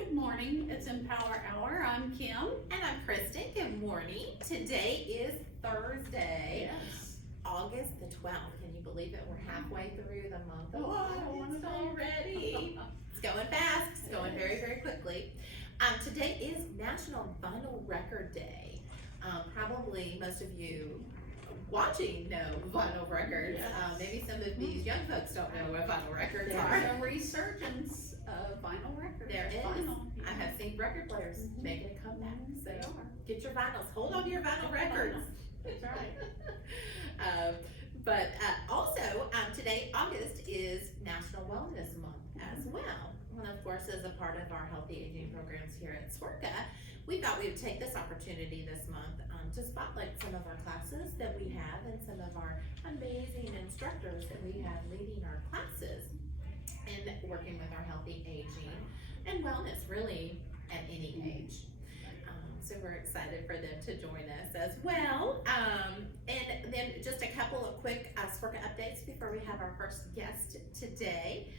Good morning, it's Empower Hour. I'm Kim. And I'm Kristen. Good morning. Today is Thursday, Yes. August the 12th. Can you believe it? We're halfway through the month of Whoa, August wonderful. already. It's going fast. It's going very, very quickly. Today is National Vinyl Record Day. Probably most of you watching know vinyl records. Yes. Maybe some of these young folks don't know what vinyl records are. There's a resurgence of vinyl records. There is. Vinyl. I have seen record players Mhm. making a comeback. So They are. get your vinyls. Hold on to your vinyl records. That's right. But also, today, August, is National Wellness Month as well. And of course, as a part of our healthy aging programs here at SWRCA, we thought we would take this opportunity this month to spotlight some of our classes that we have and some of our amazing instructors that we have leading our classes and working with our healthy aging and wellness really at any age. So we're excited for them to join us as well. And then just a couple of quick SWRCA updates before we have our first guest today.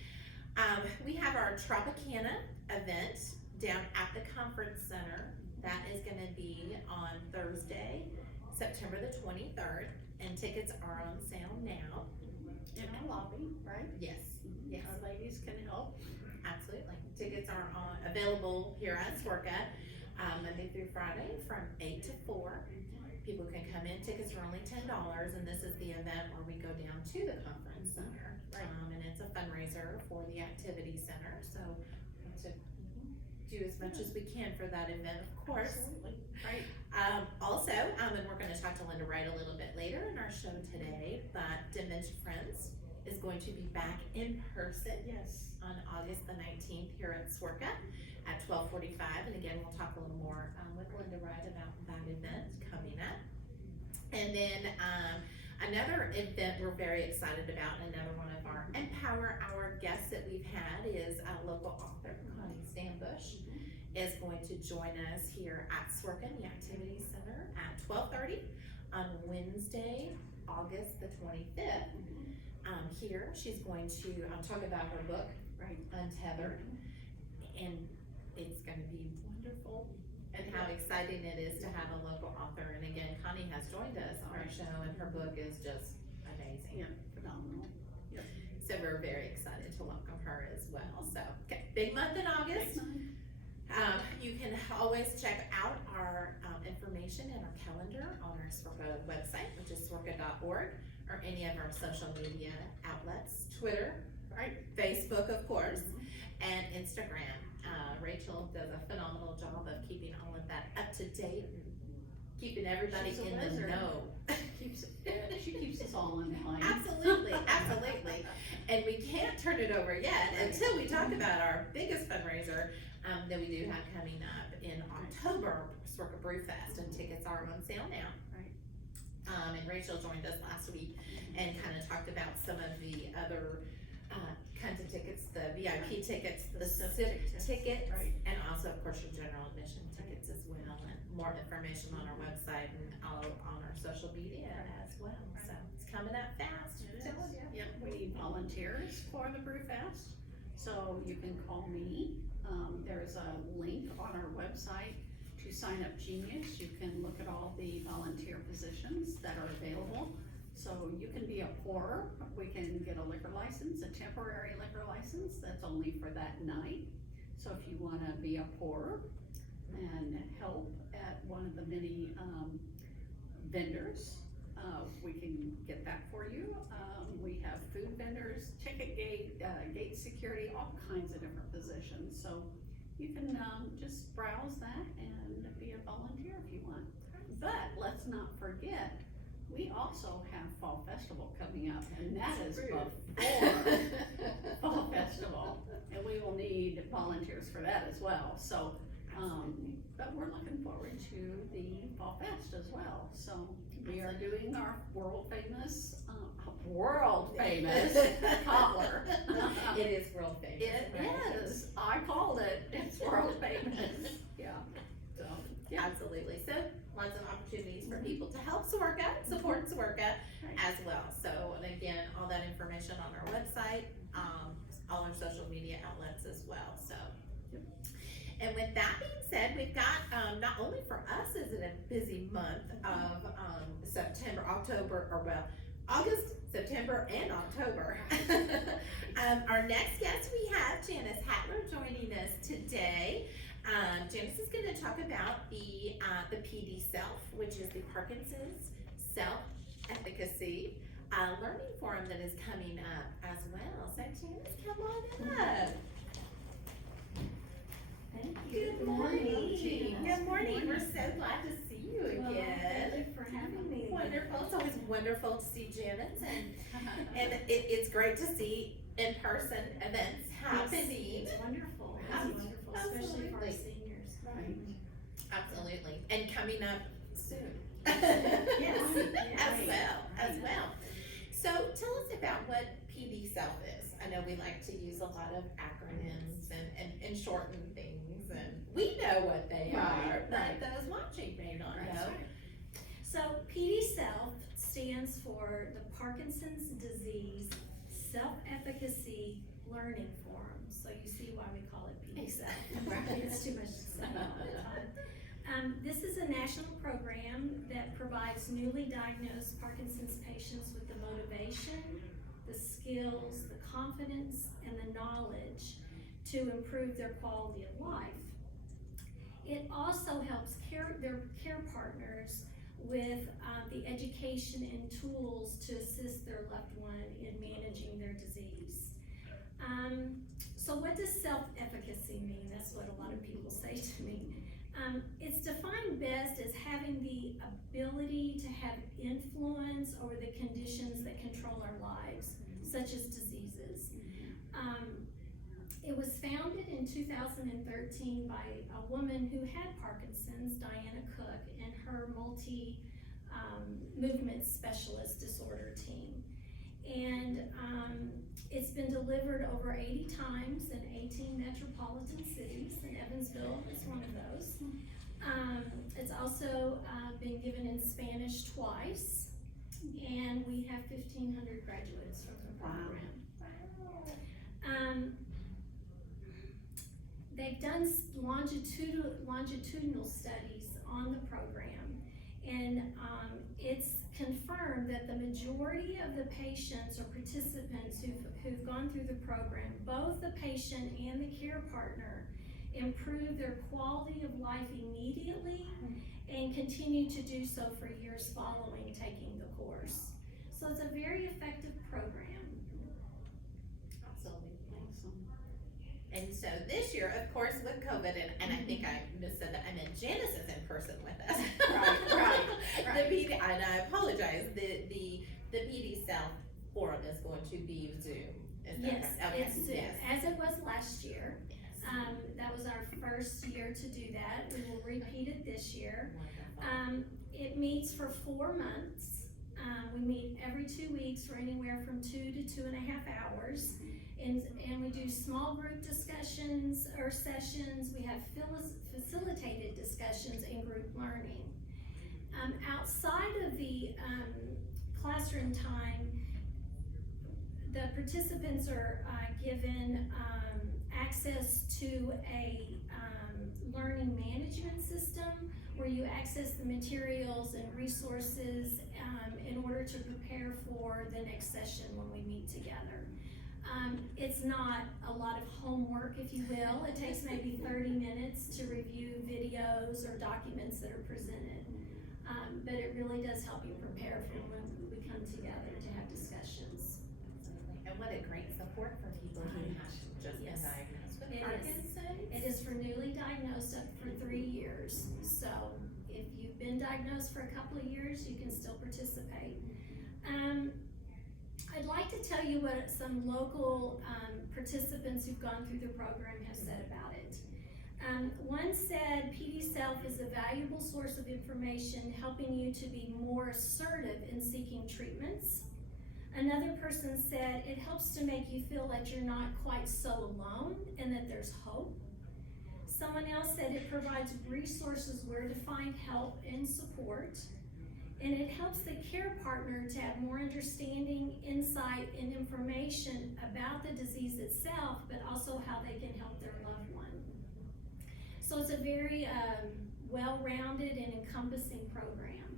We have our Tropicana event down at the conference center. That is going to be on Thursday, September the 23rd, and tickets are on sale now. In the lobby, right? Yes, yes. Our ladies can help. Absolutely. Tickets are available here at SWRCA Monday through Friday from 8 to 4. People can come in. Tickets are only $10, and this is the event where we go down to the conference center. Right. And it's a fundraiser for the activity center. So we want to do as much as we can for that event, of course. Absolutely. Right. Also, and we're going to talk to Linda Wright a little bit later in our show today, but Dementia Friends is going to be back in person Yes. on August the 19th here at SWRCA at 12:45. And again, we'll talk a little more with Linda Wright about that event coming up. And then another event we're very excited about, and another one of our Empower Hour guests that we've had is a local author, Connie Stanbush, is going to join us here at SWRCA in the Activity Center at 12:30 on Wednesday, August the 25th. Here, she's going to talk about her book, Right. Untethered, and it's going to be wonderful, and how exciting it is to have a local author. And again, Connie has joined us on our show, and her book is just amazing. Yeah. Phenomenal. So we're very excited to welcome her as well. So, okay, big month in August. You can always check out our information and our calendar on our SWRCA website, which is swrca.org, or any of our social media outlets, Twitter, Right. Facebook, of course, and Instagram. Rachel does a phenomenal job of keeping all of that up to date and keeping everybody She's a in the wizard. know. She keeps us all in line. Absolutely, absolutely. And we can't turn it over yet until we talk about our biggest fundraiser that we do have coming up in October, SWRCA Brew Fest, and tickets are on sale now. Right. And Rachel joined us last week and kind of talked about some of the other kinds of tickets, the VIP tickets, the civic tickets, Right. and also, of course, your general admission tickets as well, and more information on our website and all on our social media as well. So it's coming up fast. It I'm telling is. you. Yep, we need volunteers for the Brew Fest, so you can call me. There's a link on our website to sign up Genius. You can look at all the volunteer positions that are available. So you can be a pourer. We can get a liquor license, a temporary liquor license that's only for that night. So if you wanna be a pourer and help at one of the many vendors, we can get that for you. We have food vendors, ticket gate, gate security, all kinds of different positions. So you can just browse that and be a volunteer if you want. But let's not forget, we also have Fall Festival coming up, and that is before Fall Festival. And we will need volunteers for that as well. So, but we're looking forward to the Fall Fest as well. So we are doing our world famous cobbler. It is world famous. It right? is. I called it. It's world famous. Yeah. So, yeah. Absolutely. So lots of opportunities for people to help SWRCA, support SWRCA as well. So, and again, all that information on our website, all our social media outlets as well. So, And with that being said, we've got, not only for us is it a busy month of September, October, or well, August, September, and October. Our next guest, we have Janice Hatler joining us today. Janice is going to talk about the PD Self, which is the Parkinson's Self-Efficacy Learning Forum that is coming up as well. So Janice, come on up. Thank you. Good morning. Gina. Good morning. We're so glad to see you Well, again. thank you for having me. Wonderful. It's always wonderful to see Janice, and it's great to see in-person events happening. It's wonderful. It's Abs- wonderful, especially for our absolutely. seniors. Right. Absolutely, and coming up soon. Yes. as well. So tell us about what PD Self is. I know we like to use a lot of acronyms and shorten things, and we know what they are, but right. those watching may not know. So PD Self stands for the Parkinson's Disease Self-Efficacy Learning Forum. So you see why we call it PD Self. Right. It's too much to say all the time. This is a national program that provides newly diagnosed Parkinson's patients with the motivation, the skills, the confidence, and the knowledge to improve their quality of life. It also helps their care partners with the education and tools to assist their loved one in managing their disease. So what does self-efficacy mean? That's what a lot of people say to me. It's defined best as having the ability to have influence over the conditions that control our lives, such as diseases. It was founded in 2013 by a woman who had Parkinson's, Diana Cook, and her movement specialist disorder team. And it's been delivered over 80 times in 18 metropolitan cities, and Evansville is one of those. It's also been given in Spanish twice, and we have 1,500 graduates from the program. They've done longitudinal studies on the program, and it's confirmed that the majority of the patients or participants who've gone through the program, both the patient and the care partner, improve their quality of life immediately and continue to do so for years following taking the course. So it's a very effective program. Absolutely. Awesome. And so this year, of course, with COVID, and I think I missaid that, I meant Janice is in person with us. Right. The PD, and I apologize, the PD Self Forum is going to be Zoom. Is that Yes, right? Okay. it's Zoom, Yes. as it was last year. Yes. That was our first year to do that. We will repeat it this year. Wonderful. It meets for 4 months. We meet every 2 weeks for anywhere from 2 to 2.5 hours. And we do small group discussions or sessions. We have facilitated discussions and group learning. Outside of the classroom time, the participants are given access to a learning management system where you access the materials and resources in order to prepare for the next session when we meet together. It's not a lot of homework, if you will. It takes maybe 30 minutes to review videos or documents that are presented. But it really does help you prepare for when we come together to have discussions. Absolutely. And what a great support for people who have just been Yes. diagnosed with It is. Parkinson's. It is for newly diagnosed up for 3 years. So if you've been diagnosed for a couple of years, you can still participate. I'd like to tell you what some local participants who've gone through the program have said about it. One said, PD Self is a valuable source of information helping you to be more assertive in seeking treatments. Another person said, it helps to make you feel that you're not quite so alone and that there's hope. Someone else said it provides resources where to find help and support. And it helps the care partner to have more understanding, insight, and information about the disease itself, but also how they can help their loved one. So it's a very, well-rounded and encompassing program.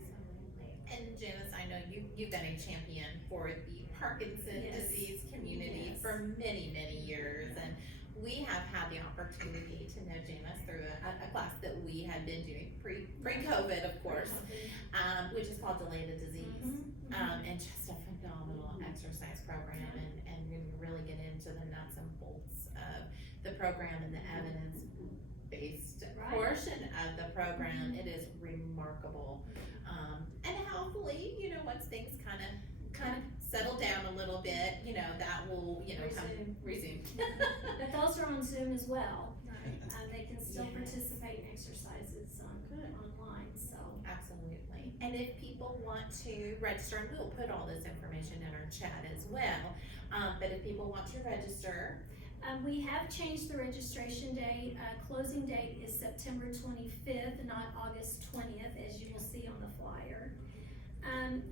Absolutely. And Janice, I know you've been a champion for the Parkinson's Yes. disease community Yes. for many, many years. And we have had the opportunity to know Janice through a class that we had been doing pre-COVID, of course, which is called Delay the Disease. And just a phenomenal exercise program, and we really get into the nuts and bolts of the program and the evidence-based Right. portion of the program. It is remarkable. And hopefully, once things kind of settle down a little bit, that will, resume. But those are on Zoom as well. They can still Yes. participate in exercises online, so. Absolutely. And if people want to register, and we'll put all this information in our chat as well, but if people want to register, We have changed the registration date. Closing date is September 25th, not August 20th, as you will see on the flyer.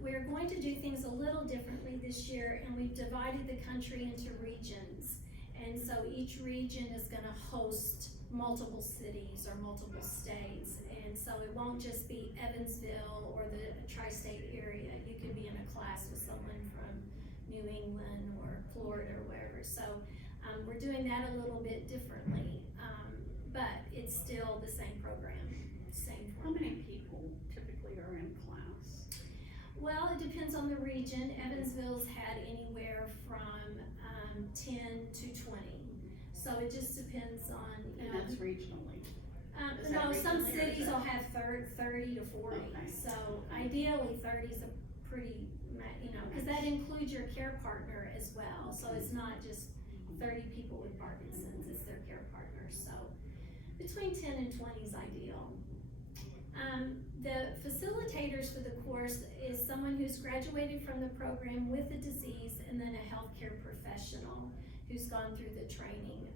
We're going to do things a little differently this year, and we've divided the country into regions. And so each region is gonna host multiple cities or multiple states. And so it won't just be Evansville or the tri-state area. You could be in a class with someone from New England or Florida or wherever. So we're doing that a little bit differently, but it's still the same program, same How format. many people typically are in class? Well, it depends on the region. Evansville's had anywhere from 10 to 20. So it just depends on, And that's regionally. is no, that some regionally or is cities that- will have 30 to 40. Okay. So ideally 30 is a pretty, because that includes your care partner as well. So it's not just 30 people with Parkinson's, it's their care partner. So between 10 and 20 is ideal. The facilitators for the course is someone who's graduated from the program with the disease, and then a healthcare professional who's gone through the training.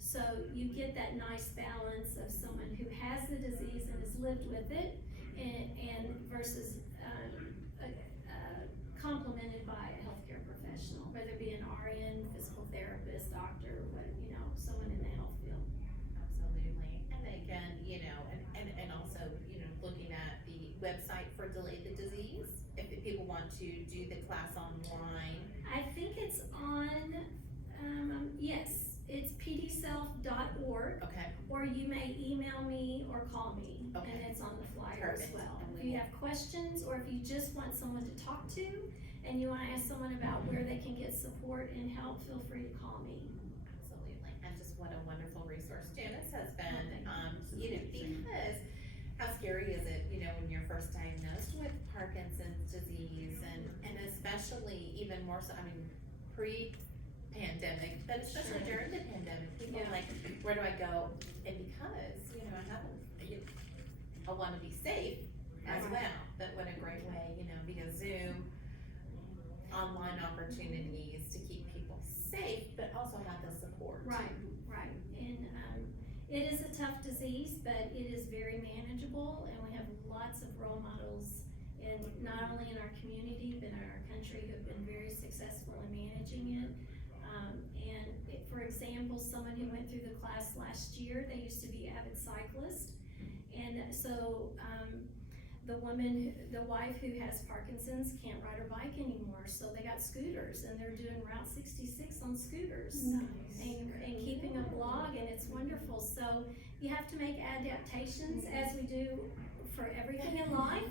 So you get that nice balance of someone who has the disease and has lived with it, and versus complemented by a healthcare professional, whether it be an RN, physical therapist, doctor, someone in the health field. absolutely. And again, and also, looking at the website for Delay the Disease, if people want to do the class online. I think it's on, yes, it's pdself.org, Okay. or you may email me or call me, Okay. and it's on the flyer as Perfect. well. And If we you will- have questions, or if you just want someone to talk to, and you wanna ask someone about where they can get support and help, feel free to call me. Absolutely, and just what a wonderful resource Janice has been, Amazing. because how scary is it, when you're first diagnosed with Parkinson's disease, and especially even more so, pre-pandemic, but especially Sure. during the pandemic, people are Yeah. like, where do I go? And because, I wanna be safe as Right. well, but what a great way, via Zoom, online opportunities to keep people safe, but also have the support. Right. And, it is a tough disease, but it is very manageable, and we have lots of role models not only in our community, but in our country who have been very successful in managing it. For example, someone who went through the class last year, they used to be avid cyclist. And so, the wife who has Parkinson's can't ride her bike anymore, so they got scooters, and they're doing Route 66 on scooters. And keeping a blog, and it's wonderful. So you have to make adaptations, as we do for everything in life,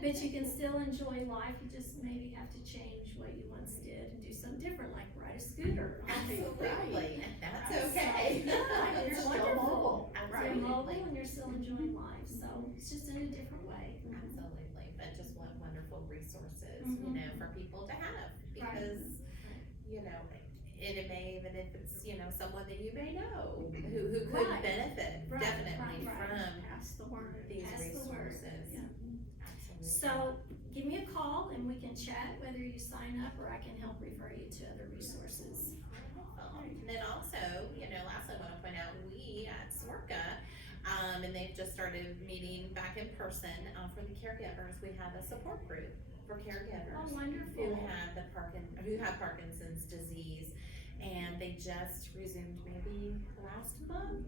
but you can still enjoy life. You just maybe have to change what you once did and do something different, like ride a scooter. Absolutely, and that's So, okay. yeah, You're it's still wonderful. mobile. You're mobile and you're still enjoying life, so it's just in a different way. Absolutely, but just what wonderful resources, Mhm. for people to have, because, it may, even if it's, someone that you may know, who could Right. benefit Right, definitely right. from Pass the word. these Pass the word, resources. yeah. Absolutely. So give me a call and we can chat, whether you sign up or I can help refer you to other resources. And then also, lastly, I wanna point out, we at SWORCA, and they've just started meeting back in person, for the caregivers, we have a support group for caregivers. Oh, Who wonderful. have Parkinson's disease, and they just resumed maybe last last month,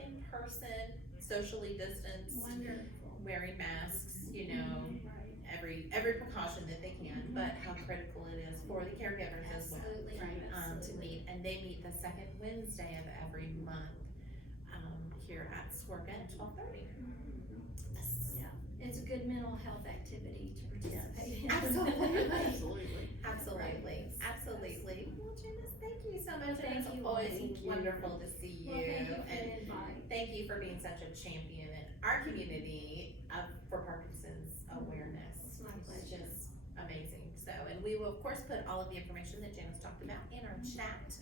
in person, socially distanced, Wonderful. wearing masks, you know, Right. every precaution that they can, but how critical it is for the caregivers as well. Absolutely. Right. To Absolutely. meet, and they meet the second Wednesday of every month, here at Swerga at 12:30. Yeah, it's a good mental health activity to participate in. Absolutely. Absolutely. Absolutely. Well, Janice, thank you so much. Thank It's you. always Thank you. wonderful to see you. Well, thank you for And the invite. thank you for being such a champion in our community for Parkinson's awareness. It's my It's pleasure. just amazing. So, and we will of course put all of the information that Janice talked about in our chat.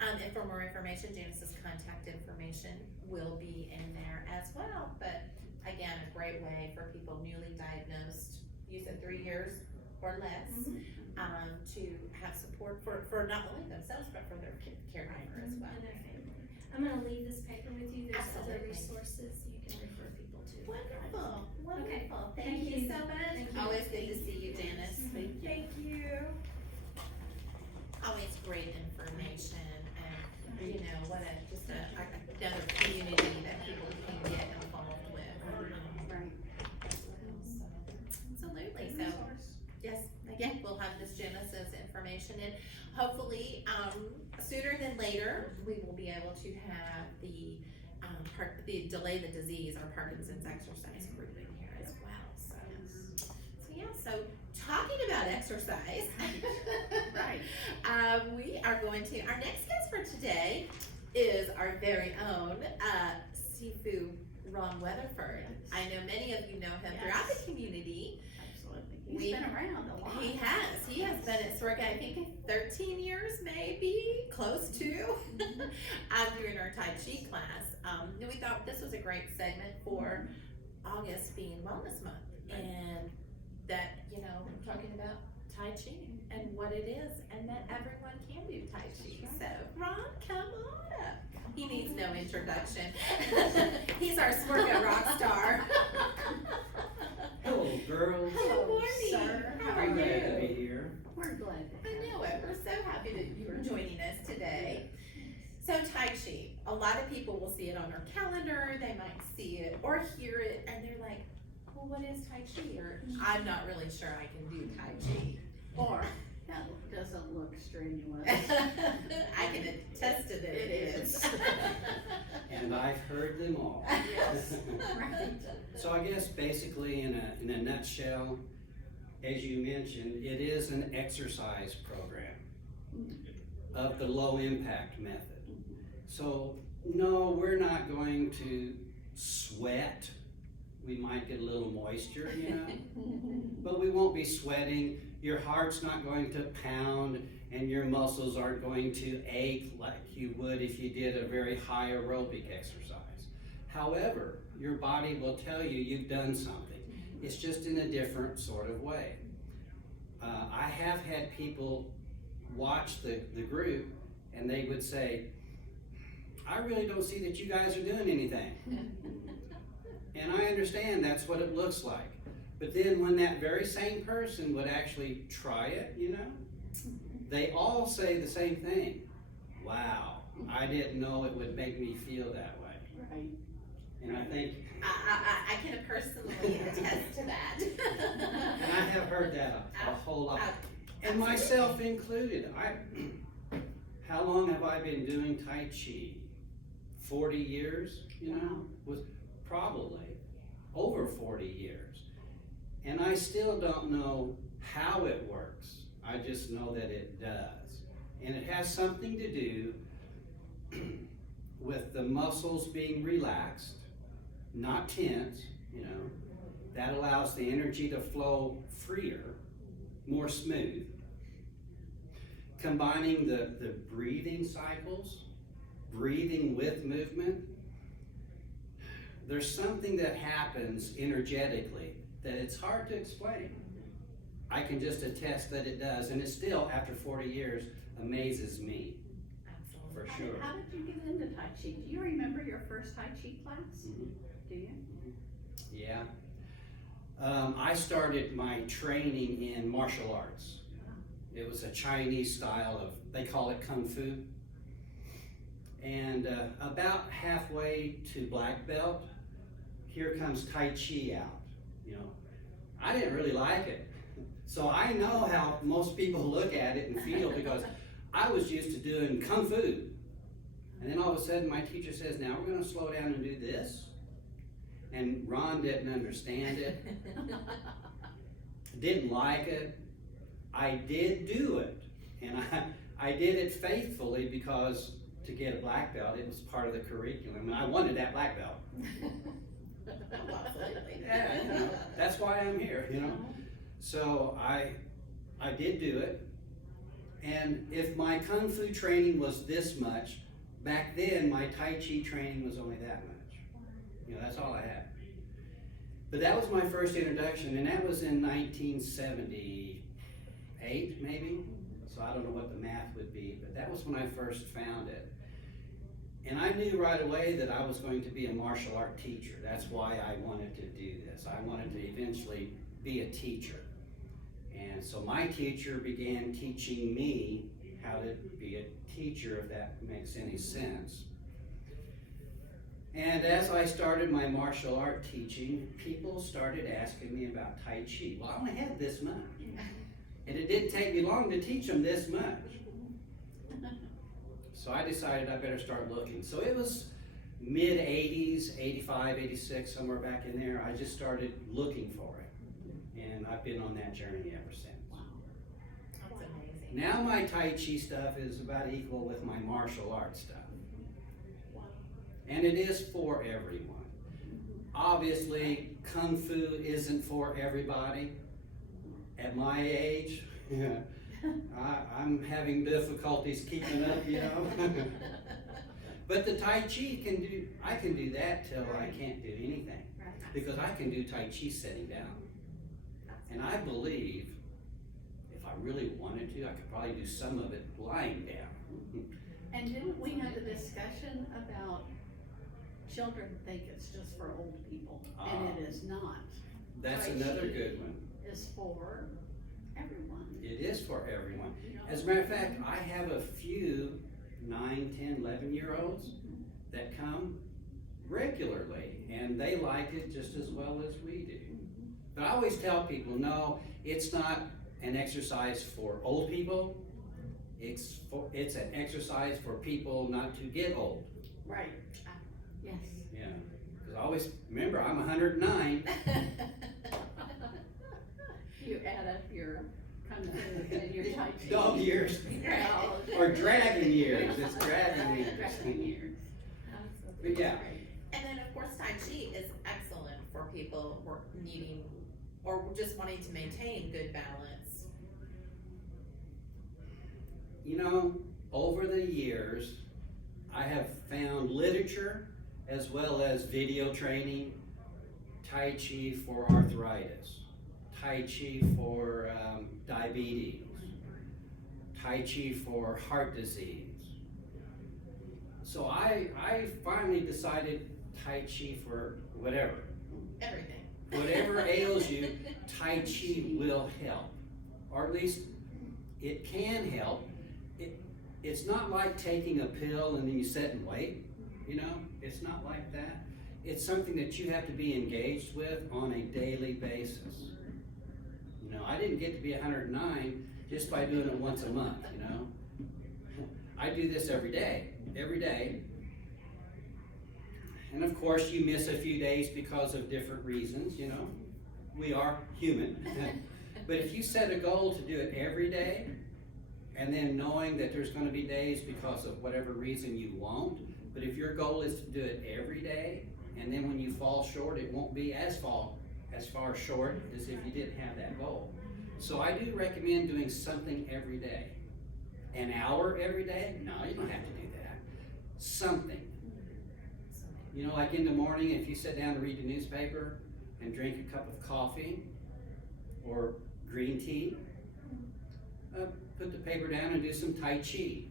And for more information, Janice's contact information will be in there as well. But again, a great way for people newly diagnosed, you said 3 years or less, to have support for not only themselves, but for their caregiver as well. And their family. I'm gonna leave this paper with you, there's other Absolutely. resources you can refer people to. Wonderful, Okay. wonderful. Thank Thank you you. so much. Thank you. Always good to see you, Janice. Thank you. Thank you. Always great information and, you know, what another community that people can get involved with. Right. Absolutely, so, yes, again, we'll have Miss Janice's information and hopefully, sooner than later, we will be able to have the Delay the Disease, our Parkinson's exercise group in here as well, so talking about exercise. Right. We are going to, our next guest for today is our very own, Sifu Ron Weatherford. I know many of you know him throughout the community. Absolutely. We- He's been around a lot. He has been at Swerga, I think 13 years maybe, close to, doing our Tai Chi class. And we thought this was a great segment for August being Wellness Month. And that, you know, talking about Tai Chi and what it is and that everyone can do Tai Chi. So Ron, come on up. He needs no introduction. He's our Swerga rock star. Hello, girls. Good morning. Sir. How are I'm glad to you? be here. We're glad to I have know it. We're so happy that you are joining us today. So Tai Chi, a lot of people will see it on our calendar, they might see it or hear it and they're like, well, what is Tai Chi? Or I'm not really sure I can do Tai Chi. Or, that doesn't look strenuous. I can attest to that it is. And I've heard them all. Yes. Right. So I guess basically in a nutshell, as you mentioned, it is an exercise program of the low impact method. So no, we're not going to sweat. We might get a little moisture, you know, but we won't be sweating. Your heart's not going to pound and your muscles aren't going to ache like you would if you did a very high aerobic exercise. However, your body will tell you you've done something. It's just in a different sort of way. I have had people watch the group and they would say, I really don't see that you guys are doing anything. And I understand that's what it looks like. But then when that very same person would actually try it, you know, they all say the same thing. Wow, I didn't know it would make me feel that way. Right. And I think, I can personally attest to that. and I have heard that a whole lot. And myself included. How long have I been doing Tai Chi? 40 years, you know, was probably over 40 years. And I still don't know how it works. I just know that it does. And it has something to do with the muscles being relaxed, not tense, you know. That allows the energy to flow freer, more smooth. Combining the breathing cycles, breathing with movement, there's something that happens energetically that it's hard to explain. I can just attest that it does, and it still, after 40 years, amazes me, for sure. How did you get into Tai Chi? Do you remember your first Tai Chi class? Mhm. Do you? Yeah. I started my training in martial arts. It was a Chinese style of, they call it Kung Fu. And about halfway to black belt, here comes Tai Chi out, you know. I didn't really like it. So I know how most people look at it and feel because I was used to doing Kung Fu. And then all of a sudden my teacher says, now we're gonna slow down and do this. And Ron didn't understand it, didn't like it. I did do it. And I did it faithfully because to get a black belt, it was part of the curriculum. And I wanted that black belt. Absolutely. Yeah, you know, that's why I'm here, you know. So I did do it. And if my Kung Fu training was this much, back then my Tai Chi training was only that much. You know, that's all I had. But that was my first introduction, and that was in 1978, maybe. So I don't know what the math would be, but that was when I first found it. And I knew right away that I was going to be a martial art teacher. That's why I wanted to do this. I wanted to eventually be a teacher. And so my teacher began teaching me how to be a teacher, if that makes any sense. And as I started my martial art teaching, people started asking me about Tai Chi. Well, I only had this much. And it didn't take me long to teach them this much. So I decided I better start looking. So it was mid-80s, 85, 86, somewhere back in there. I just started looking for it. And I've been on that journey ever since. That's amazing. Now my Tai Chi stuff is about equal with my martial arts stuff. And it is for everyone. Obviously, Kung Fu isn't for everybody. At my age, I'm having difficulties keeping up, you know. But the Tai Chi I can do that till I can't do anything. Because I can do Tai Chi sitting down. And I believe, if I really wanted to, I could probably do some of it lying down. And didn't we have a discussion about children think it's just for old people, and it is not. That's Tai another Chi good one. is for everyone. It is for everyone. You know? As a matter of fact, I have a few 9, 10, 11-year-olds that come regularly, and they like it just as well as we do. But I always tell people, no, it's not an exercise for old people. It's an exercise for people not to get old. Right. Yes. Yeah. Because I always remember I'm 109. You add up your Kung Fu and your Tai Chi. Dog years. Oh, Or dragon years. It's dragon years. Dragon years. But yeah. And then, of course, Tai Chi is excellent for people who are needing or just wanting to maintain good balance. You know, over the years, I have found literature as well as video training, Tai Chi for arthritis, Tai Chi for diabetes, Tai Chi for heart disease. So I finally decided Tai Chi for whatever. Everything. Whatever ails you, Tai Chi will help. Or at least it can help. It's not like taking a pill and then you sit and wait, you know? It's not like that. It's something that you have to be engaged with on a daily basis. You know, I didn't get to be 109 just by doing it once a month, you know? I do this every day. And of course you miss a few days because of different reasons, you know? We are human. But if you set a goal to do it every day, and then knowing that there's going to be days because of whatever reason you won't, but if your goal is to do it every day, and then when you fall short, it won't be as far short as if you didn't have that goal. So I do recommend doing something every day. An hour every day? No, you don't have to do that. Something. You know, like in the morning, if you sit down to read the newspaper and drink a cup of coffee or green tea, put the paper down and do some Tai Chi.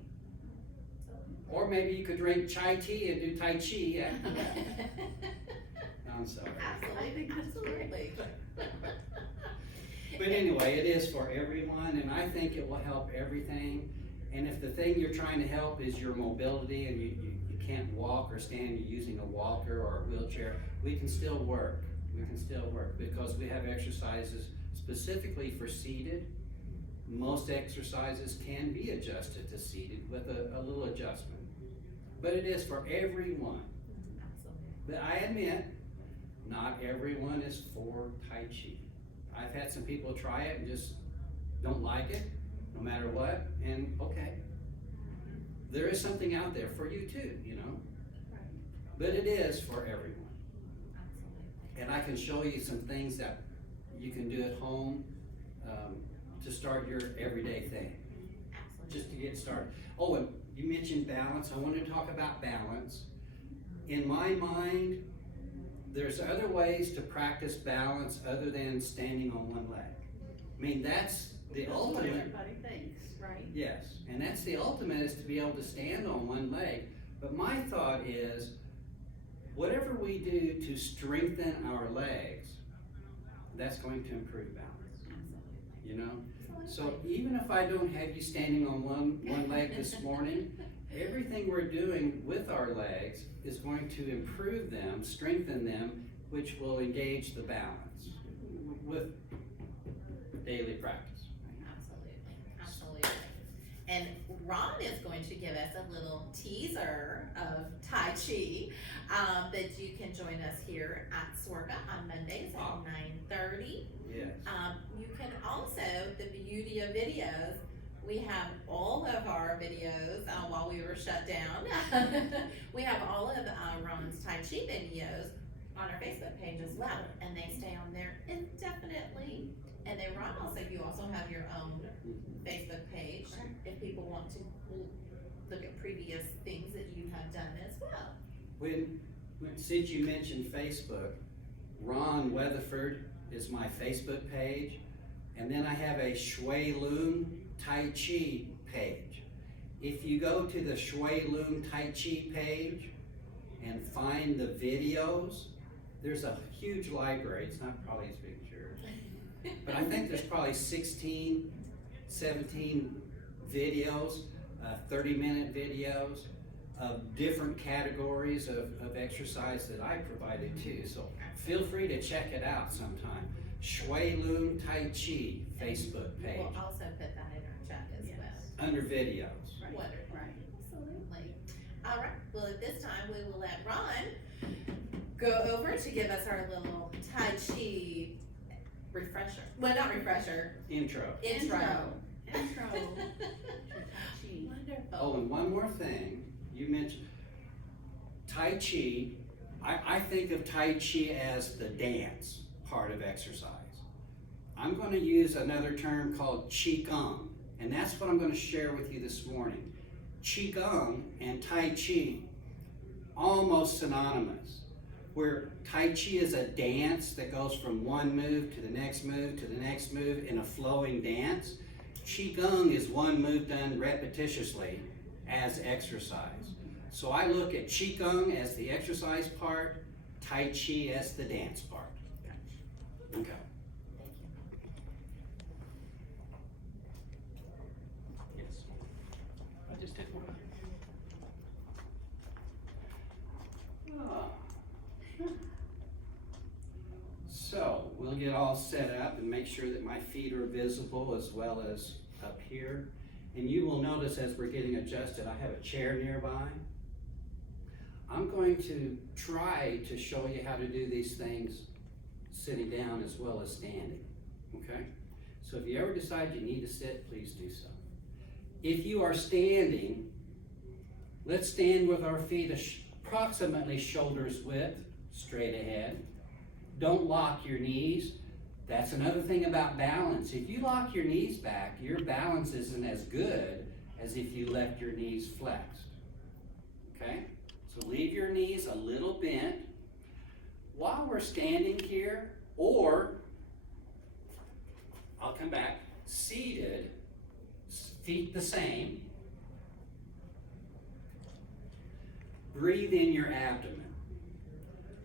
Or maybe you could drink chai tea and do Tai Chi after that. I'm sorry. Absolutely. But anyway, it is for everyone, and I think it will help everything. And if the thing you're trying to help is your mobility and can't walk or stand, you're using a walker or a wheelchair, we can still work. We can still work because we have exercises specifically for seated. Most exercises can be adjusted to seated with a little adjustment. But it is for everyone. Absolutely. But I admit, not everyone is for Tai Chi. I've had some people try it and just don't like it, no matter what, and okay. There is something out there for you too, you know? Right. But it is for everyone. Absolutely. And I can show you some things that you can do at home to start your everyday thing, Absolutely. just to get started. Oh, and you mentioned balance. I want to talk about balance. In my mind, there's other ways to practice balance other than standing on one leg. I mean, that's the That's what ultimate. everybody thinks, right? Yes, and that's the ultimate, is to be able to stand on one leg. But my thought is, whatever we do to strengthen our legs, that's going to improve balance, Absolutely. you know? So Absolutely. even if I don't have you standing on one leg this morning, everything we're doing with our legs is going to improve them, strengthen them, which will engage the balance with daily practice. Absolutely, absolutely. And Ron is going to give us a little teaser of Tai Chi that you can join us here at Swerga on Mondays Wow. at 9:30. Yes. You can also, the beauty of videos, we have all of our videos while we were shut down. We have all of Ron's Tai Chi videos on our Facebook page as well, and they stay on there indefinitely. And then Ron, also, you also have your own Facebook page if people want to look at previous things that you have done as well. Since you mentioned Facebook, Ron Weatherford is my Facebook page, and then I have a Shui Lung Tai Chi page. If you go to the Shui Lung Tai Chi page and find the videos, there's a huge library. It's not probably as big as yours, but I think there's probably 16, 17 videos, 30-minute videos of different categories of exercise that I provided too. So feel free to check it out sometime. Shui Lung Tai Chi Facebook page We'll also put that in our chat as Yes. well. under videos. Right. Wonderful. Right. Absolutely. All right. Well, at this time, we will let Ron go over to give us our little Tai Chi refresher. Well, not refresher. Intro. Intro. Intro to Tai Chi. Wonderful. Oh, and one more thing. You mentioned Tai Chi. I think of Tai Chi as the dance part of exercise. I'm going to use another term called Qigong, and that's what I'm going to share with you this morning. Qigong and Tai Chi, almost synonymous, where Tai Chi is a dance that goes from one move to the next move to the next move in a flowing dance. Qigong is one move done repetitiously as exercise. So I look at Qigong as the exercise part, Tai Chi as the dance part. Okay. Thank you. Yes. I just did one. So we'll get all set up and make sure that my feet are visible as well as up here. And you will notice as we're getting adjusted, I have a chair nearby. I'm going to try to show you how to do these things sitting down as well as standing, okay? So if you ever decide you need to sit, please do so. If you are standing, let's stand with our feet approximately shoulders width, straight ahead. Don't lock your knees. That's another thing about balance. If you lock your knees back, your balance isn't as good as if you left your knees flexed, okay? So leave your knees a little bent. While we're standing here, or I'll come back, seated, feet the same. Breathe in your abdomen.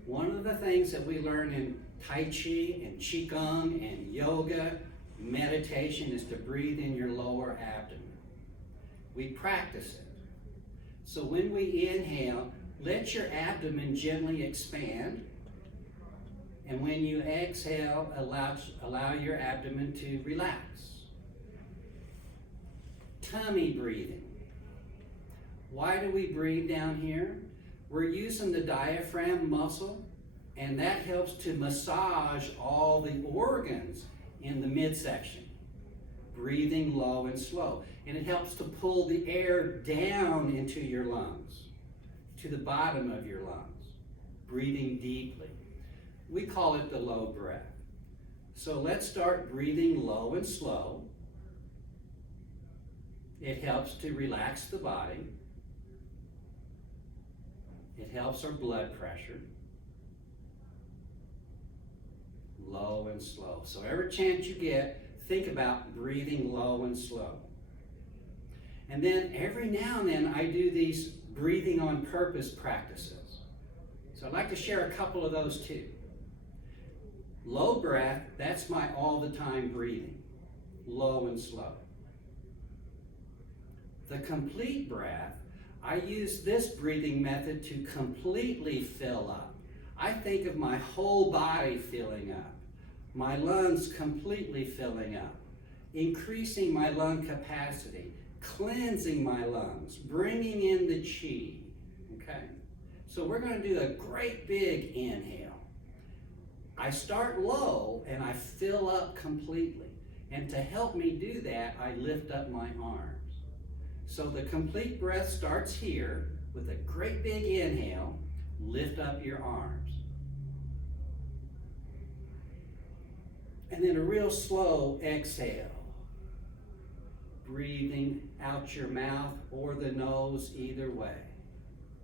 One of the things that we learn in Tai Chi and Qigong and yoga, meditation, is to breathe in your lower abdomen. We practice it. So when we inhale, let your abdomen gently expand. And when you exhale, allow your abdomen to relax. Tummy breathing. Why do we breathe down here? We're using the diaphragm muscle, and that helps to massage all the organs in the midsection. Breathing low and slow. And it helps to pull the air down into your lungs, to the bottom of your lungs. Breathing deeply. We call it the low breath. So let's start breathing low and slow. It helps to relax the body. It helps our blood pressure. Low and slow. So every chance you get, think about breathing low and slow. And then every now and then I do these breathing on purpose practices. So I'd like to share a couple of those too. Low breath, that's my all the time breathing. Low and slow. The complete breath, I use this breathing method to completely fill up. I think of my whole body filling up, my lungs completely filling up, increasing my lung capacity, cleansing my lungs, bringing in the chi, okay? So we're going to do a great big inhale. I start low and I fill up completely. And to help me do that, I lift up my arms. So the complete breath starts here with a great big inhale. Lift up your arms. And then a real slow exhale. Breathing out your mouth or the nose, either way.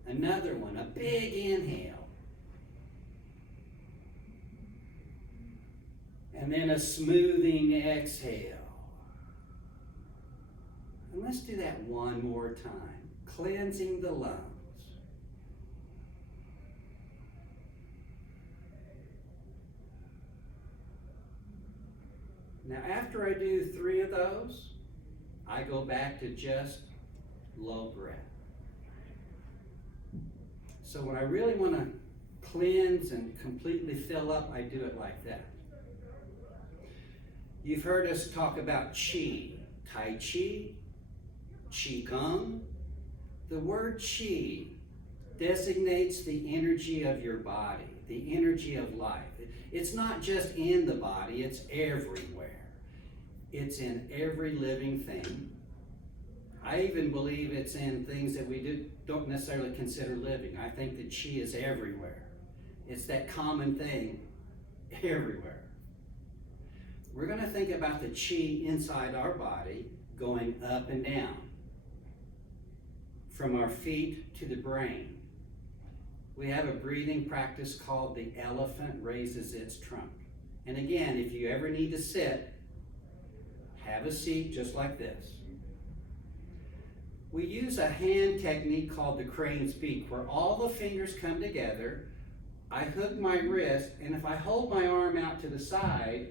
Another one, a big inhale. And then a smoothing exhale. And let's do that one more time. Cleansing the lungs. Now after I do 3 of those, I go back to just low breath. So when I really want to cleanse and completely fill up, I do it like that. You've heard us talk about Qi, Tai Chi, Qigong. The word Qi designates the energy of your body, the energy of life. It's not just in the body, it's everywhere. It's in every living thing. I even believe it's in things that we don't necessarily consider living. I think that Qi is everywhere. It's that common thing everywhere. We're going to think about the Qi inside our body going up and down, from our feet to the brain. We have a breathing practice called the elephant raises its trunk. And again, if you ever need to sit, have a seat just like this. We use a hand technique called the crane's beak, where all the fingers come together. I hook my wrist, and if I hold my arm out to the side,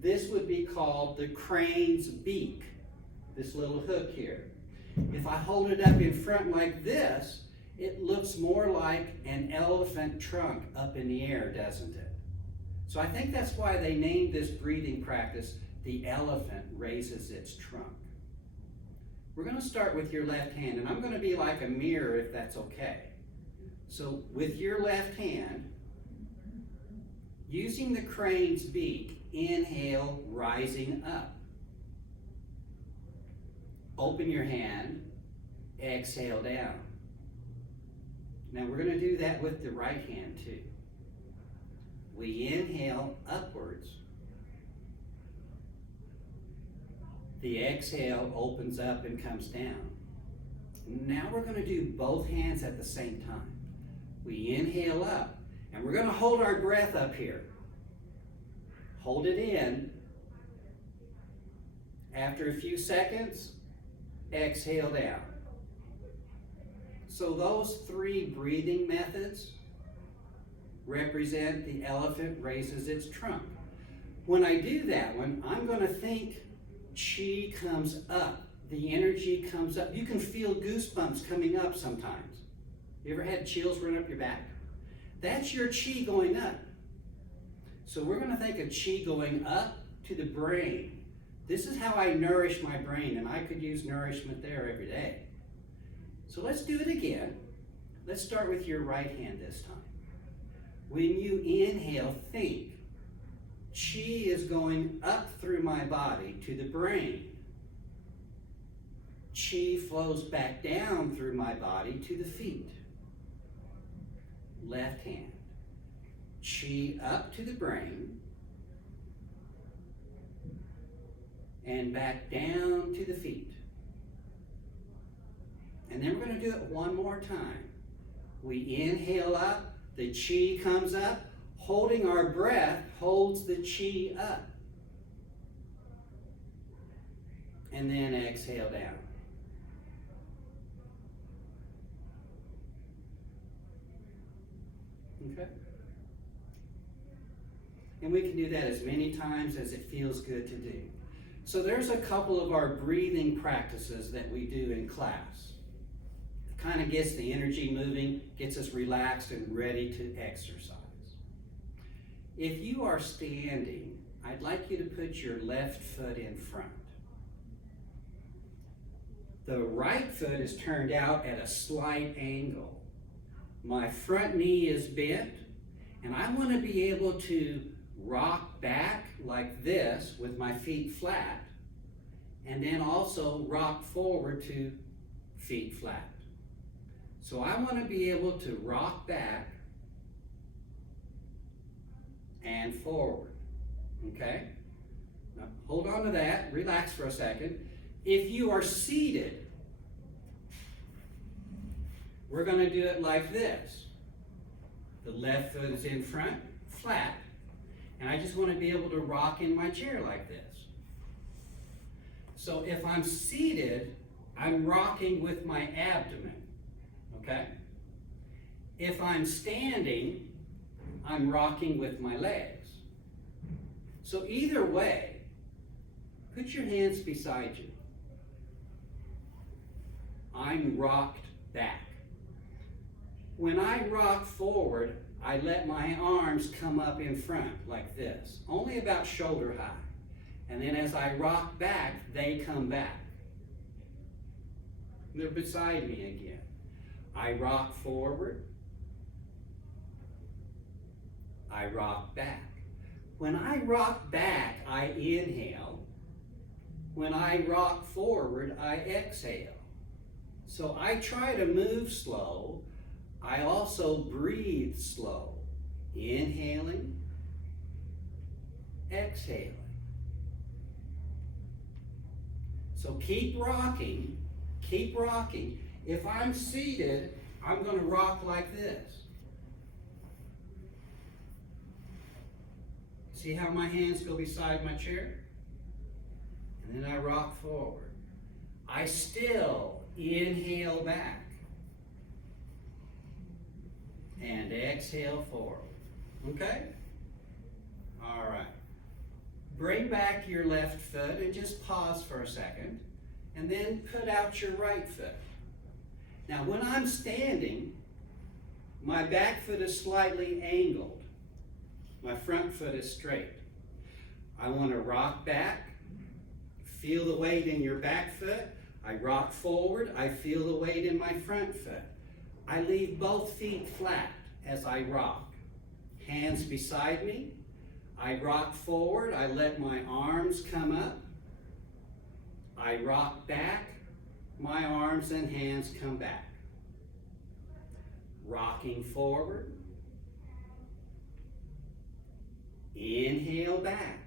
this would be called the crane's beak, this little hook here. If I hold it up in front like this, it looks more like an elephant trunk up in the air, doesn't it? So I think that's why they named this breathing practice, the elephant raises its trunk. We're going to start with your left hand, and I'm going to be like a mirror if that's okay. So with your left hand, using the crane's beak, inhale, rising up. Open your hand, exhale down. Now we're going to do that with the right hand too. We inhale upwards. The exhale opens up and comes down. Now we're going to do both hands at the same time. We inhale up, and we're going to hold our breath up here. Hold it in. After a few seconds, exhale down. So those 3 breathing methods represent the elephant raises its trunk. When I do that one, I'm going to think Qi comes up the energy comes up. You can feel goosebumps coming up sometimes. You ever had chills run up your back? That's your chi going up. So we're going to think of chi going up to the brain. This is how I nourish my brain, and I could use nourishment there every day. So let's do it again. Let's start with your right hand this time. When you inhale, think. Chi is going up through my body to the brain. Chi flows back down through my body to the feet. Left hand. Chi up to the brain and back down to the feet. And then we're going to do it one more time. We inhale up, the chi comes up, holding our breath holds the chi up. And then exhale down. Okay? And we can do that as many times as it feels good to do. So there's a couple of our breathing practices that we do in class. It kind of gets the energy moving, gets us relaxed and ready to exercise. If you are standing, I'd like you to put your left foot in front. The right foot is turned out at a slight angle. My front knee is bent, and I want to be able to rock back like this with my feet flat, and then also rock forward to feet flat. So I want to be able to rock back and forward, okay? Now hold on to that, relax for a second. If you are seated, we're going to do it like this. The left foot is in front, flat, and I just want to be able to rock in my chair like this. So if I'm seated, I'm rocking with my abdomen, okay? If I'm standing, I'm rocking with my legs. So either way, put your hands beside you. I'm rocked back. When I rock forward, I let my arms come up in front like this, only about shoulder high. And then as I rock back, they come back. They're beside me again. I rock forward. I rock back. When I rock back, I inhale. When I rock forward, I exhale. So I try to move slow. I also breathe slow. Inhaling, exhaling. So keep rocking, keep rocking. If I'm seated, I'm going to rock like this. See how my hands go beside my chair? And then I rock forward. I still inhale back. And exhale forward. Okay? All right. Bring back your left foot and just pause for a second. And then put out your right foot. Now when I'm standing, my back foot is slightly angled. My front foot is straight. I want to rock back. Feel the weight in your back foot. I rock forward. I feel the weight in my front foot. I leave both feet flat as I rock. Hands beside me. I rock forward. I let my arms come up. I rock back. My arms and hands come back. Rocking forward. Inhale back.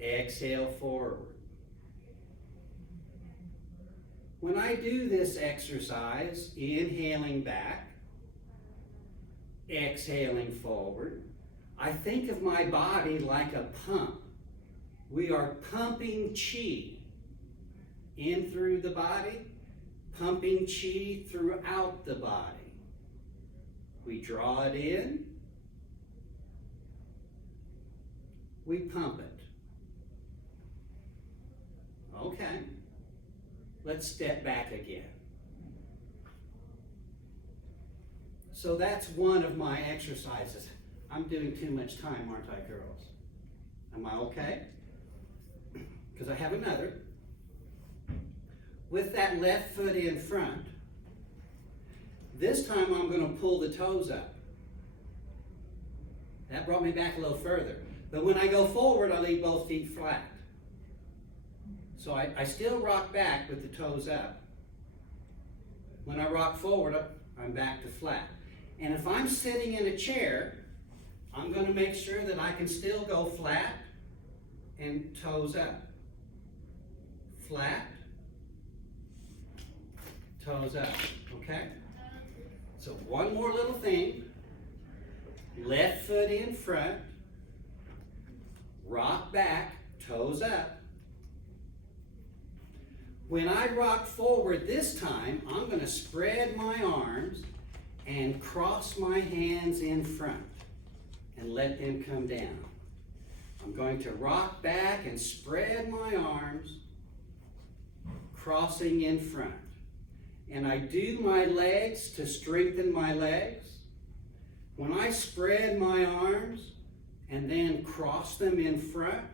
Exhale forward. When I do this exercise, inhaling back, exhaling forward, I think of my body like a pump. We are pumping chi in through the body, pumping chi throughout the body. We draw it in, we pump it. Okay. Let's step back again. So that's one of my exercises. I'm doing too much time, aren't I, girls? Am I okay? Because I have another. With that left foot in front, this time I'm going to pull the toes up. That brought me back a little further. But when I go forward, I leave both feet flat. So I still rock back with the toes up. When I rock forward, I'm back to flat. And if I'm sitting in a chair, I'm going to make sure that I can still go flat and toes up. Flat, toes up, okay? So one more little thing. Left foot in front, rock back, toes up. When I rock forward this time, I'm going to spread my arms and cross my hands in front and let them come down. I'm going to rock back and spread my arms, crossing in front. And I do my legs to strengthen my legs. When I spread my arms and then cross them in front,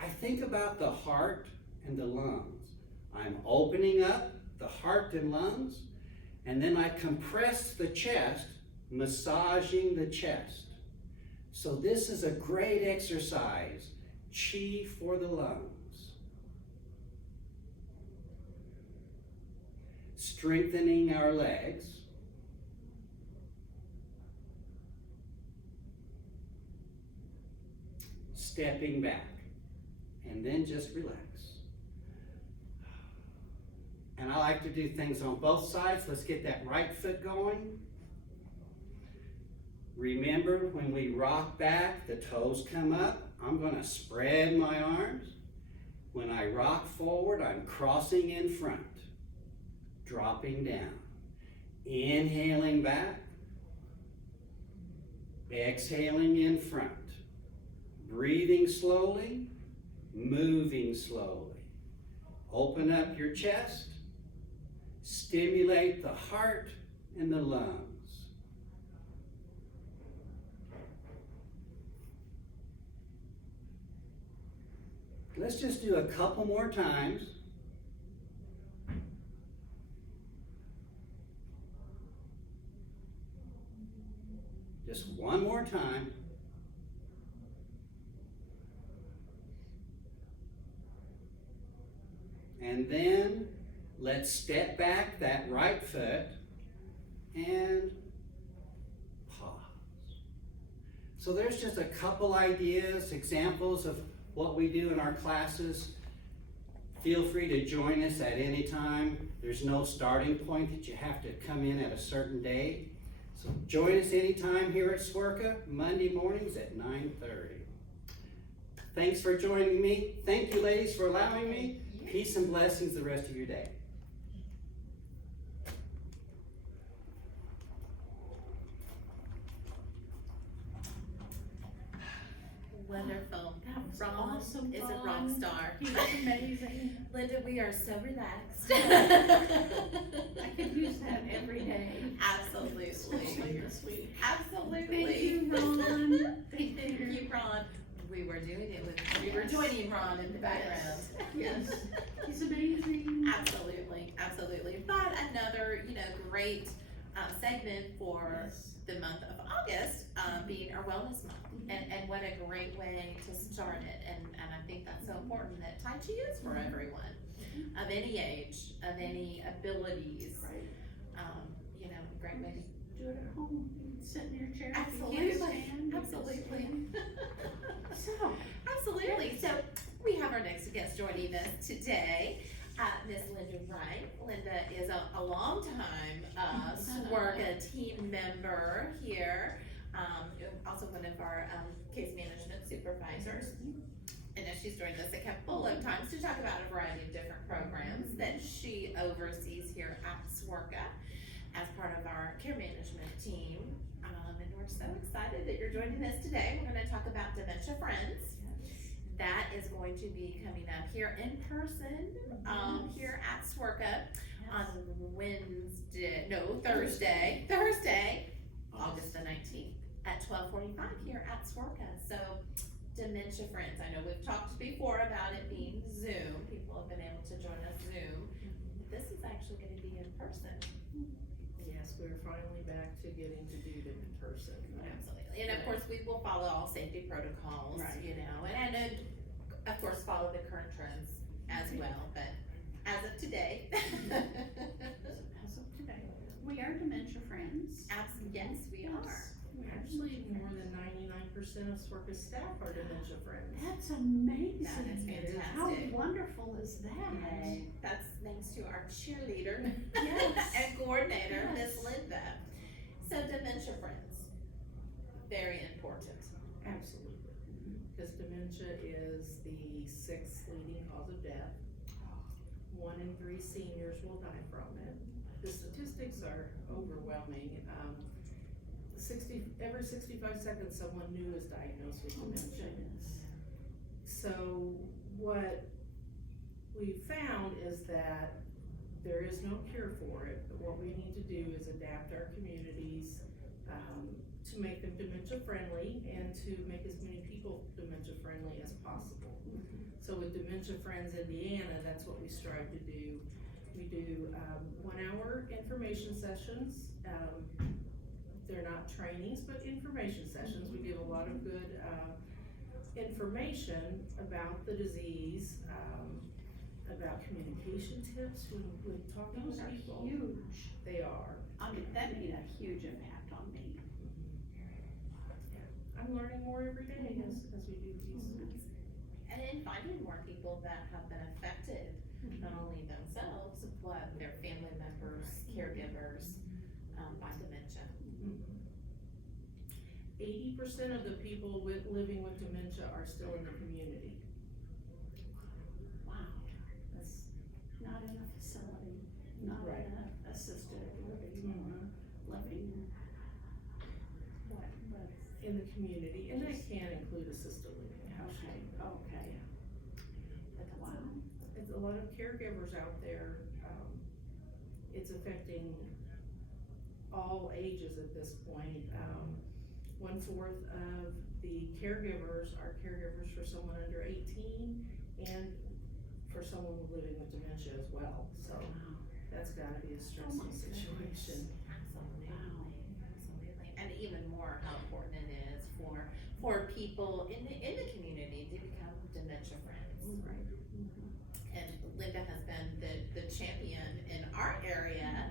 I think about the heart and the lungs. I'm opening up the heart and lungs, and then I compress the chest, massaging the chest. So this is a great exercise, chi for the lungs. Strengthening our legs. Stepping back, and then just relax. And I like to do things on both sides. Let's get that right foot going. Remember, when we rock back, the toes come up. I'm going to spread my arms. When I rock forward, I'm crossing in front, dropping down. Inhaling back, exhaling in front. Breathing slowly, moving slowly. Open up your chest. Stimulate the heart and the lungs. Let's just do a couple more times. Just one more time. And then let's step back that right foot and pause. So there's just a couple ideas, examples of what we do in our classes. Feel free to join us at any time. There's no starting point that you have to come in at a certain date. So join us anytime here at SWERCA, Monday mornings at 9:30. Thanks for joining me. Thank you, ladies, for allowing me. Peace and blessings the rest of your day. Wonderful. That was Ron awesome is a fun. rock star. He was amazing. Linda, we are so relaxed. I could use that every day. Absolutely. Especially this week. Absolutely. Thank you, Ron. Thank you, Ron. We were doing it we were joining Ron in the background. Yes, he's amazing. Absolutely, absolutely. But another, great segment for Yes. the month of August, being our wellness month. And what a great way to start it. And I think that's so important that Tai Chi is for everyone, of any age, of any abilities. Right. Great way to Do it at home. You can sit in your chair. Absolutely. You can stand, you can Absolutely. stand. So, Absolutely. So we have our next guest joining us today, Miss Linda Wright. Linda is a long-time SWERCA team member here, also one of our case management supervisors. And she's joined us a couple of times to talk about a variety of different programs that she oversees here at SWERCA as part of our care management team. And we're so excited that you're joining us today. We're going to talk about Dementia Friends. that is going to be coming up here in person, here at SWRCA on Thursday, August the 19th at 12:45 here at SWRCA. So Dementia Friends, I know we've talked before about it being Zoom. People have been able to join us Zoom. This is actually gonna be in person. Yes, we're finally back to getting to do them in person. Absolutely. And of course, we will follow all safety protocols, Right. you know, and of course, follow the current trends as well, but as of today. As of today, we are Dementia Friends. Yes, we are. Yes, we are Actually, Dementia more than 99% of SWRCA staff are dementia friends. That's amazing. That is How fantastic. wonderful is that? That's thanks to our cheerleader Yes. and coordinator, Miss Yes. Linda. So Dementia Friends, very important. Absolutely. Because dementia is the 6th leading cause of death. 1 in 3 seniors will die from it. The statistics are overwhelming. Every 65 seconds, someone new is diagnosed with Oh my dementia. goodness. So what we found is that there is no cure for it, but what we need to do is adapt our communities to make them dementia friendly and to make as many people dementia friendly as possible. So with Dementia Friends Indiana, that's what we strive to do. We do 1-hour information sessions. They're not trainings, but information sessions. We give a lot of good information about the disease, about communication tips when talking Those with are people. huge. They are. I mean, that made a huge impact on me. I'm learning more every day as we do these. And in finding more people that have been affected, not only themselves, but their family members, caregivers, by dementia. 80% of the people living with dementia are still in the community. Wow. That's Not in a facility, not Right. in a assisted living or living. But in the community, and that can include assisted living, housing. okay. Wow. It's a lot of caregivers out there. It's affecting all ages at this point. 1/4 of the caregivers are caregivers for someone under 18 and for someone living with dementia as well. So that's gotta be a stressful my goodness. situation. Absolutely, Wow. absolutely. And even more how important it is for people in the community to become dementia friends. Right. And Linda has been the champion in our area,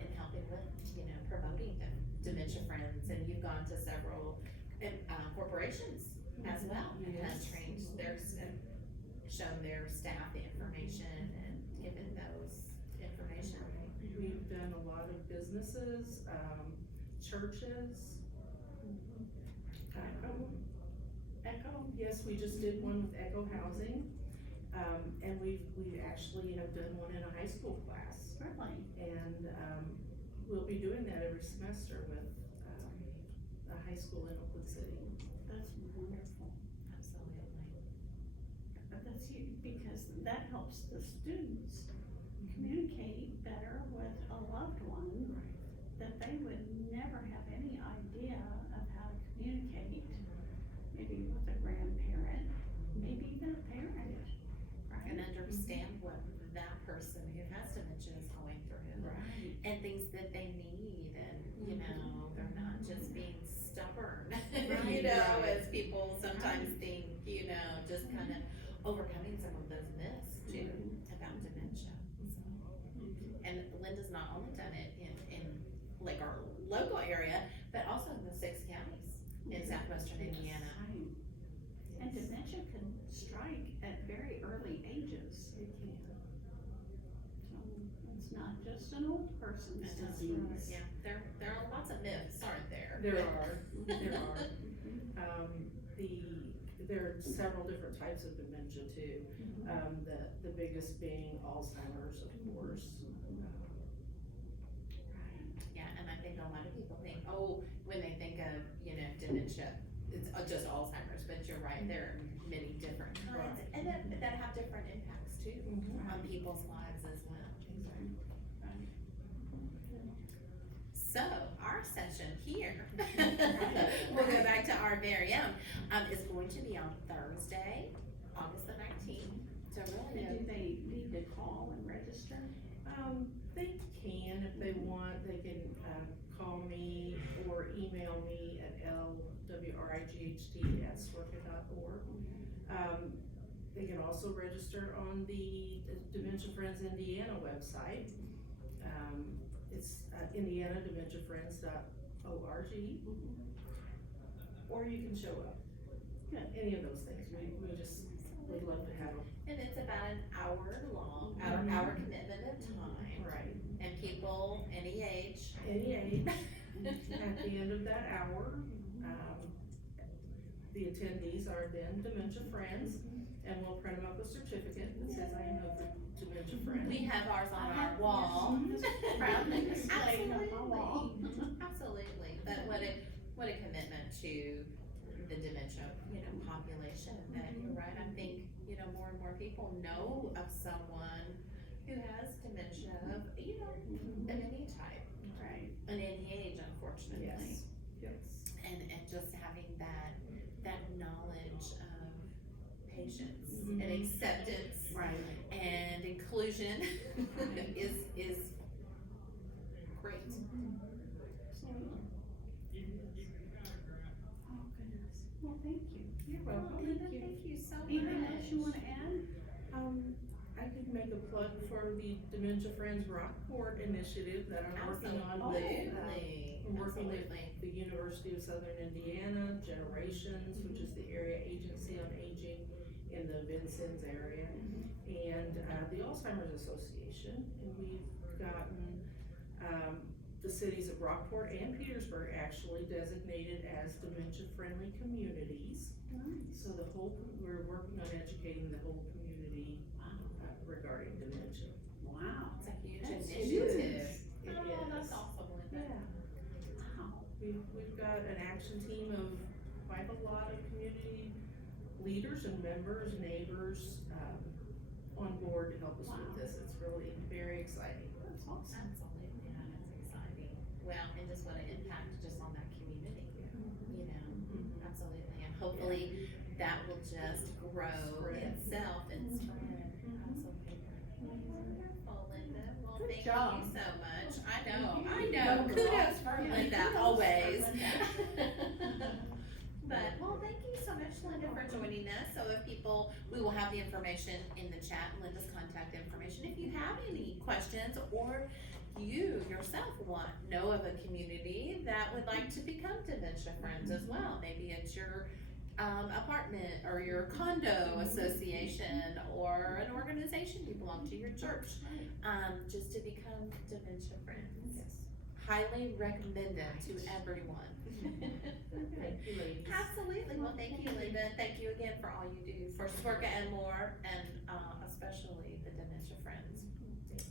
in helping with, you know, promoting the dementia friends, and you've gone to several, corporations as well, and have Yes. trained and shown their staff the information and given those information. We've done a lot of businesses, churches. Echo, yes, we just did one with Echo Housing. And we actually have done one in a high school class. Really? And, we'll be doing that every semester with, a high school in Oakland City. That's wonderful. Absolutely. That's huge, because that helps the students communicate better with a loved one that they would never have any idea of how to communicate, maybe with a grandparent, maybe even a parent, right? And understand what that person who has dementia is going through. Right. And things that they need, and, you know, they're not just being stubborn, you Right, know, right. as people sometimes think, you know, just kind of overcoming some of those myths too about dementia. And Linda's not only done it in like our local area, but also in the 6 counties in southwestern Indiana. Right. And dementia can strike at very early ages. It can. So it's not just an old person's That's disease. Yeah, there are lots of myths, aren't there? There are. There are several different types of dementia too. The biggest being Alzheimer's, of course. Yeah, and I think a lot of people think, oh, when they think of, you know, dementia, it's just Alzheimer's, but you're right, there many different kinds, and that have different impacts too on people's lives as well. So, our session here, we'll go back to our very own, is going to be on Thursday, August the 19th. So really, And do they need to call and register? They can, if they want, they can, call me or email me at lwright@swerka.org. They can also register on the Dementia Friends Indiana website. It's indianadementiafriends.org, or you can show up. Yeah, any of those things, we'd love to have them. and it's about an hour long, Mhm. hour commitment of time, Right. and people, any age. Any age, at the end of that hour, the attendees are then dementia friends, and we'll print them up a certificate that says I am a dementia friend. We have ours on I our have wall. Proudly displayed on my wall. Absolutely, but what a commitment to the dementia, population, that you're right, I think, more and more people know of someone who has dementia of, of any type, Right. and any age, unfortunately. Yes, yes. And just having that knowledge of patience and Mhm. acceptance Right. and inclusion is great. Absolutely. Oh, goodness. Well, thank you. You're welcome. Thank you so much. Anything else you wanna add? I could make a plug for the Dementia Friends Rockport initiative that I'm working on with, Absolutely. we're working with Absolutely. the University of Southern Indiana, Generations, which is the area agency on aging in the Vincennes area, and, the Alzheimer's Association, and we've gotten, the cities of Rockport and Petersburg actually designated as dementia-friendly communities. So we're working on educating the whole community, regarding dementia. Wow. It's a huge That's initiative. It Oh, that's is. awesome, Linda. Yeah. Wow. We've got an action team of quite a lot of community leaders and members, neighbors, on board to help us with this. It's really very exciting. That's awesome. Absolutely, that is exciting. Well, and just what an impact just on that community, absolutely, and hopefully that will just grow Spread. itself and spread. Absolutely. Wonderful, Linda. Well, Good thank job. you so much. I know. Go, girl. Kudos for Yeah, Linda, kudos for always. Linda. But, well, thank you so much, Linda, for joining us. So if people, we will have the information in the chat, Linda's contact information. If you have any questions or you yourself know of a community that would like to become dementia friends as well, maybe it's your apartment or your condo association or an organization you belong to, your church, just to become dementia friends. Yes. Highly recommended to everyone. Thank you, ladies. Absolutely. Well, thank you, Linda. Thank you again for all you do for Swerka and more, and especially the Dementia Friends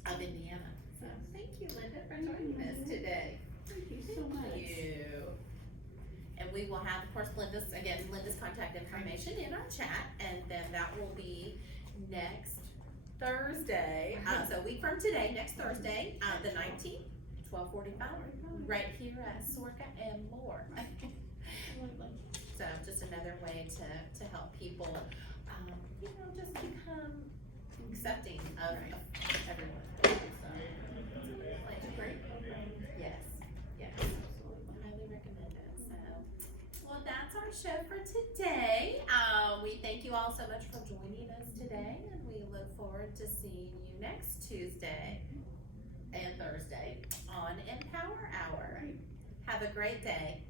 of Indiana. So thank you, Linda, for joining us today. Thank you so much. Thank you. And we will have, of course, Linda's contact information in our chat, and then that will be next Thursday. So a week from today, next Thursday, the 19th, 12:45, right here at Swerka and more. Absolutely. So just another way to help people, just become accepting of everyone. So, it's a great program. Yes, highly recommend it. So, well, that's our show for today. We thank you all so much for joining us today, and we look forward to seeing you next Tuesday and Thursday on Empower Hour. Have a great day.